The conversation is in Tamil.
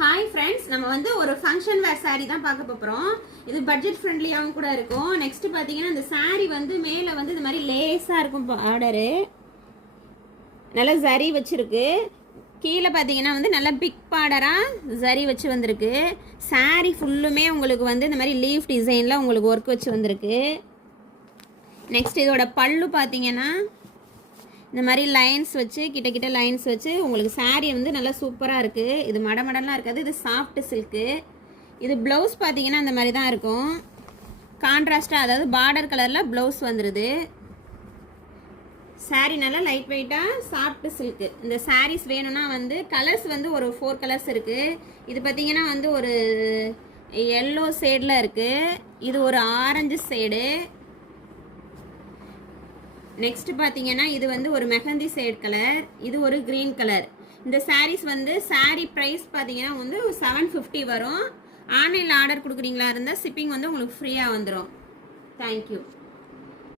ஹாய் ஃப்ரெண்ட்ஸ், நம்ம வந்து ஒரு ஃபங்க்ஷன் வேர் சாரீ தான் பார்க்க போகிறோம். இது பட்ஜெட் ஃப்ரெண்ட்லியாகவும் கூட இருக்கும். நெக்ஸ்ட் பார்த்தீங்கன்னா இந்த சாரீ வந்து மேலே வந்து இந்த மாதிரி லேஸாக இருக்கும். ஆர்டரு நல்லா ஜரி வச்சுருக்கு. கீழே பார்த்தீங்கன்னா வந்து நல்லா பிக் பார்டராக ஜரி வச்சு வந்திருக்கு. சாரீ ஃபுல்லுமே உங்களுக்கு வந்து இந்த மாதிரி லீஃப் டிசைனில் உங்களுக்கு ஒர்க் வச்சு வந்திருக்கு. நெக்ஸ்ட் இதோட பல்லு பார்த்தீங்கன்னா இந்த மாதிரி லைன்ஸ் வச்சு கிட்ட லைன்ஸ் வச்சு உங்களுக்கு சாரீ வந்து நல்லா சூப்பராக இருக்குது. இது மடமடலாம் இருக்காது, இது சாஃப்ட் சில்க்கு. இது ப்ளவுஸ் பார்த்தீங்கன்னா இந்த மாதிரி தான் இருக்கும். கான்ட்ராஸ்டாக, அதாவது பார்டர் கலரில் ப்ளவுஸ் வந்துடுது. சாரீ நல்லா லைட் வெயிட்டாக சாஃப்ட் சில்க்கு. இந்த சாரீஸ் வேணும்னா வந்து கலர்ஸ் வந்து ஒரு 4 கலர்ஸ் இருக்குது. இது பார்த்தீங்கன்னா வந்து ஒரு எல்லோ ஷேடில் இருக்குது. இது ஒரு ஆரஞ்சு ஷேடு. நெக்ஸ்ட் பார்த்தீங்கன்னா இது வந்து ஒரு மெஹந்தி ஷேட் கலர். இது ஒரு க்ரீன் கலர். இந்த சாரீஸ் வந்து சாரீ ப்ரைஸ் பார்த்தீங்கன்னா வந்து 750 வரும். ஆன்லைனில் ஆர்டர் கொடுக்குறீங்களா இருந்தால் ஷிப்பிங் வந்து உங்களுக்கு ஃப்ரீயாக வந்துடும். தேங்க்யூ.